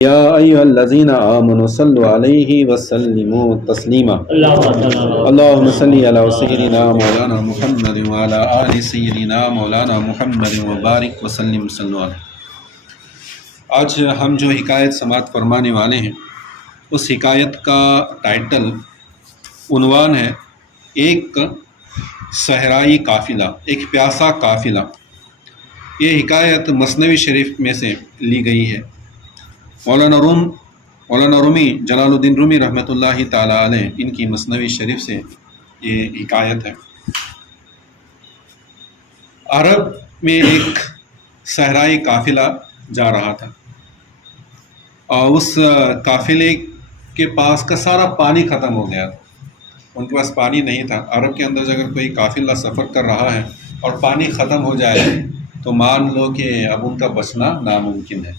یا ایھا الذین آمنوا صلوا علیہ وسلموا تسلیما اللهم صل علی سیدنا مولانا محمد وعلی آل سیدنا مولانا محمد وبارک وسلم صلوا علیہ۔ آج ہم جو حکایت سماعت فرمانے والے ہیں اس حکایت کا ٹائٹل عنوان ہے ایک صحرائی قافلہ، ایک پیاسا قافلہ۔ یہ حکایت مثنوی شریف میں سے لی گئی ہے۔ مولانا رومی جلال الدین رومی رحمۃ اللہ تعالیٰ علیہ ان کی مثنوی شریف سے یہ حکایت ہے۔ عرب میں ایک صحرائی قافلہ جا رہا تھا اور اس قافلے کے پاس کا سارا پانی ختم ہو گیا تھا، ان کے پاس پانی نہیں تھا۔ عرب کے اندر اگر کوئی قافلہ سفر کر رہا ہے اور پانی ختم ہو جائے تو مان لو کہ اب ان کا بچنا ناممکن ہے۔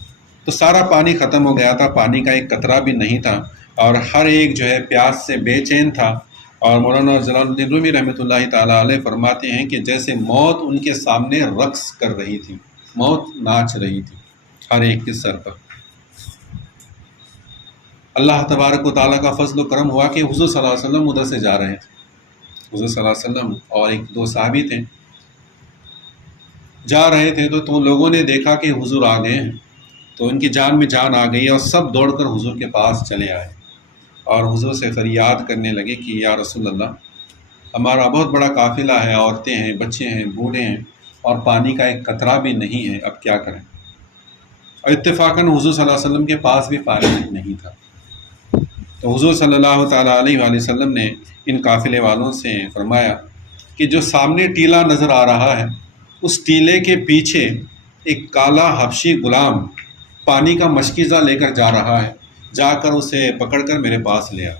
تو سارا پانی ختم ہو گیا تھا، پانی کا ایک قطرہ بھی نہیں تھا اور ہر ایک جو ہے پیاس سے بے چین تھا۔ اور مولانا جلال الدین رومی رحمۃ اللہ تعالیٰ علیہ فرماتے ہیں کہ جیسے موت ان کے سامنے رقص کر رہی تھی، موت ناچ رہی تھی ہر ایک کے سر پر۔ اللہ تبارک و تعالیٰ کا فضل و کرم ہوا کہ حضور صلی اللہ علیہ وسلم ادھر سے جا رہے تھے۔ حضور صلی اللہ علیہ وسلم اور ایک دو صحابی تھے، جا رہے تھے تو لوگوں نے دیکھا کہ حضور آ گئے ہیں، تو ان کی جان میں جان آ گئی اور سب دوڑ کر حضور کے پاس چلے آئے اور حضور سے فریاد کرنے لگے کہ یا رسول اللہ، ہمارا بہت بڑا قافلہ ہے، عورتیں ہیں، بچے ہیں، بوڑھے ہیں اور پانی کا ایک قطرہ بھی نہیں ہے، اب کیا کریں؟ اور اتفاقاً حضور صلی اللہ علیہ وسلم کے پاس بھی پانی نہیں تھا۔ تو حضور صلی اللہ تعالیٰ علیہ وآلہ وسلم نے ان قافلے والوں سے فرمایا کہ جو سامنے ٹیلا نظر آ رہا ہے اس ٹیلے کے پیچھے ایک کالا حبشی غلام پانی کا مشکیزہ لے کر جا رہا ہے، جا کر اسے پکڑ کر میرے پاس لے آ۔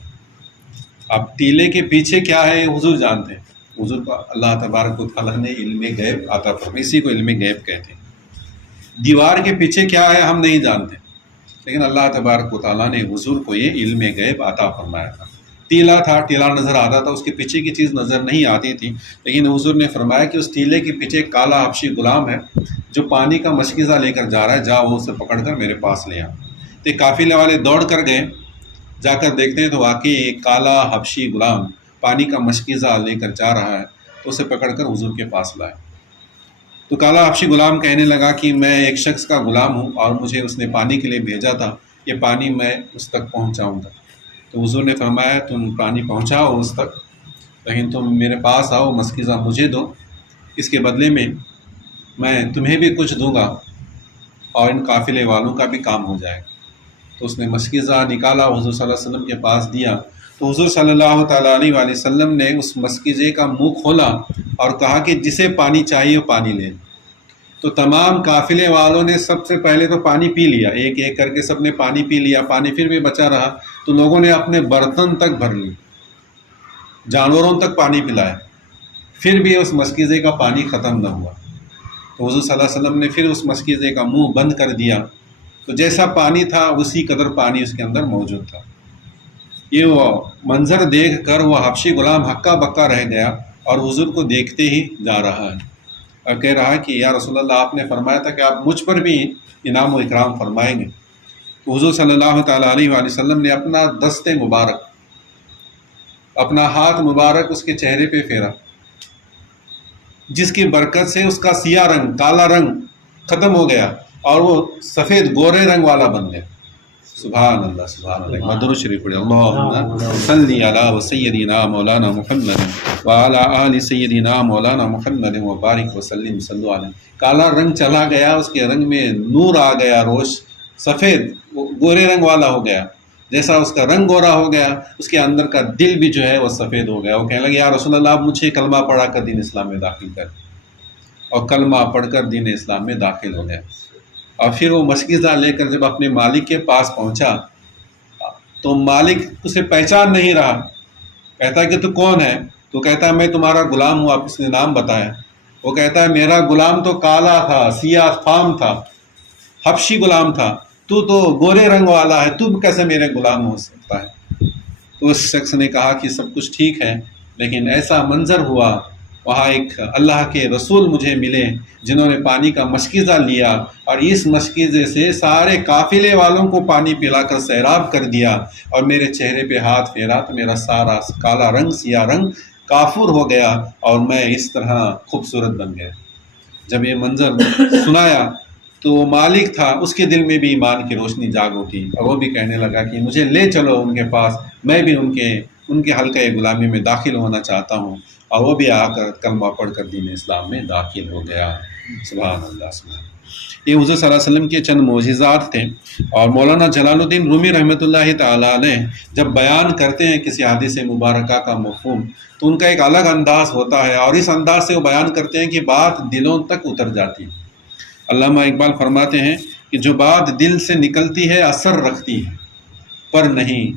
اب ٹیلے کے پیچھے کیا ہے حضور جانتے ہیں، حضور کو اللہ تبارک و تعالیٰ نے علم غیب عطا فرمایا، اسی کو علم غیب کہتے ہیں۔ دیوار کے پیچھے کیا ہے ہم نہیں جانتے، لیکن اللہ تبارک و تعالیٰ نے حضور کو یہ علم غیب عطا فرمایا تھا۔ ٹیلا تھا، ٹیلا نظر آتا تھا، اس کے پیچھے کی چیز نظر نہیں آتی تھی، لیکن حضور نے فرمایا کہ اس ٹیلے کے پیچھے ایک کالا حبشی غلام ہے جو پانی کا مشکیزہ لے کر جا رہا ہے، جا وہ اسے پکڑ کر میرے پاس لے آ۔ تو قافلے والے دوڑ کر گئے، جا کر دیکھتے ہیں تو واقعی ایک کالا حبشی غلام پانی کا مشکیزہ لے کر جا رہا ہے، تو اسے پکڑ کر حضور کے پاس لائے۔ تو کالا حبشی غلام کہنے لگا کہ میں ایک شخص کا غلام ہوں اور مجھے اس نے پانی کے لیے بھیجا تھا، یہ پانی میں اس تک پہنچاؤں گا۔ تو حضور نے فرمایا تم پانی پہنچاؤ اس تک، لیکن تم میرے پاس آؤ، مشکیزہ مجھے دو، اس کے بدلے میں تمہیں بھی کچھ دوں گا اور ان قافلے والوں کا بھی کام ہو جائے گا۔ تو اس نے مشکیزہ نکالا، حضور صلی اللہ علیہ وسلم کے پاس دیا، تو حضور صلی اللہ تعالیٰ علیہ وآلہ وسلم نے اس مشکیزے کا منہ کھولا اور کہا کہ جسے پانی چاہیے وہ پانی لے۔ تو تمام قافلے والوں نے سب سے پہلے تو پانی پی لیا، ایک ایک کر کے سب نے پانی پی لیا، پانی پھر بھی بچا رہا تو لوگوں نے اپنے برتن تک بھر لی، جانوروں تک پانی پلایا، پھر بھی اس مشکیزے کا پانی ختم نہ ہوا۔ تو حضور صلی اللہ علیہ وسلم نے پھر اس مشکیزے کا منہ بند کر دیا، تو جیسا پانی تھا اسی قدر پانی اس کے اندر موجود تھا۔ یہ وہ منظر دیکھ کر وہ حبشی غلام ہکا بکا رہ گیا اور حضور کو دیکھتے ہی جا رہا ہے اور کہہ رہا کہ یا رسول اللہ، آپ نے فرمایا تھا کہ آپ مجھ پر بھی انعام و اکرام فرمائیں گے۔ تو حضور صلی اللہ تعالیٰ علیہ وآلہ وسلم نے اپنا دست مبارک، اپنا ہاتھ مبارک اس کے چہرے پہ پھیرا، جس کی برکت سے اس کا سیاہ رنگ، کالا رنگ ختم ہو گیا اور وہ سفید گورے رنگ والا بن گیا۔ سبحان اللہ، سبحان اللہ۔ مدرود شریف پڑھیں، اللہم صلی علی سیدنا مولانا محمد وعلی آل سیدنا مولانا محمد وبارک وسلم صلو علیہ۔ کالا رنگ چلا گیا، اس کے رنگ میں نور آ گیا، روش سفید گورے رنگ والا ہو گیا۔ جیسا اس کا رنگ گورا ہو گیا، اس کے اندر کا دل بھی جو ہے وہ سفید ہو گیا۔ وہ کہنے لگے یا رسول اللہ، آپ مجھے کلمہ پڑھا کر دین اسلام میں داخل کر، اور کلمہ پڑھ کر دین اسلام میں داخل ہو گیا۔ اور پھر وہ مشکیزہ لے کر جب اپنے مالک کے پاس پہنچا تو مالک اسے پہچان نہیں رہا، کہتا ہے کہ تو کون ہے؟ تو کہتا ہے میں تمہارا غلام ہوں۔ آپ اس نے نام بتایا، وہ کہتا ہے میرا غلام تو کالا تھا، سیاہ فام تھا، حبشی غلام تھا، تو گورے رنگ والا ہے، تو کیسے میرے غلام ہو سکتا ہے؟ تو اس شخص نے کہا کہ سب کچھ ٹھیک ہے، لیکن ایسا منظر ہوا وہاں ایک اللہ کے رسول مجھے ملے جنہوں نے پانی کا مشکیزہ لیا اور اس مشکیزے سے سارے قافلے والوں کو پانی پلا کر سیراب کر دیا، اور میرے چہرے پہ ہاتھ پھیرا تو میرا سارا کالا رنگ سیاہ رنگ کافور ہو گیا اور میں اس طرح خوبصورت بن گیا۔ جب یہ منظر سنایا تو وہ مالک تھا، اس کے دل میں بھی ایمان کی روشنی جاگ اٹھی اور وہ بھی کہنے لگا کہ مجھے لے چلو ان کے پاس، میں بھی ان کے حلقہ غلامی میں داخل ہونا چاہتا ہوں، اور وہ بھی آ کر کلمہ پڑھ کر دین اسلام میں داخل ہو گیا۔ سبحان اللہ، سبحان اللہ۔ یہ حضور صلی اللہ علیہ وسلم کے چند معجزات تھے، اور مولانا جلال الدین رومی رحمۃ اللہ تعالیٰ علیہ جب بیان کرتے ہیں کسی حدیث مبارکہ کا مفہوم تو ان کا ایک الگ انداز ہوتا ہے، اور اس انداز سے وہ بیان کرتے ہیں کہ بات دلوں تک اتر جاتی ہے۔ علامہ اقبال فرماتے ہیں کہ جو بات دل سے نکلتی ہے اثر رکھتی ہے، پر نہیں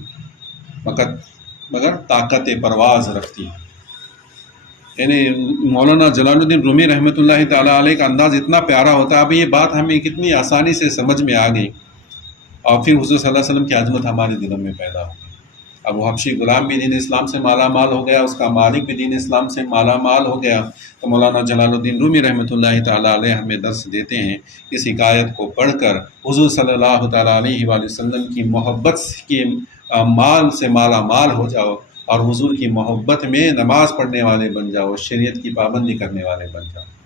مگر طاقت پرواز رکھتی ہے۔ یعنی مولانا جلال الدین رومی رحمۃ اللہ تعالیٰ علیہ کا انداز اتنا پیارا ہوتا ہے، اب یہ بات ہمیں کتنی آسانی سے سمجھ میں آ گئی، اور پھر حضور صلی اللہ علیہ وسلم کی عظمت ہمارے دلوں میں پیدا ہو گئی۔ اب وہ حبشی غلام بھی دین اسلام سے مالا مال ہو گیا، اس کا مالک بھی دین اسلام سے مالا مال ہو گیا، تو مولانا جلال الدین رومی رحمۃ اللہ تعالیٰ علیہ ہمیں درس دیتے ہیں، اس حکایت کو پڑھ کر حضور صلی اللہ تعالیٰ علیہ وآلہ وسلم کی محبت کے مال سے مالا مال ہو جاؤ، اور حضور کی محبت میں نماز پڑھنے والے بن جاؤ، شریعت کی پابندی کرنے والے بن جاؤ۔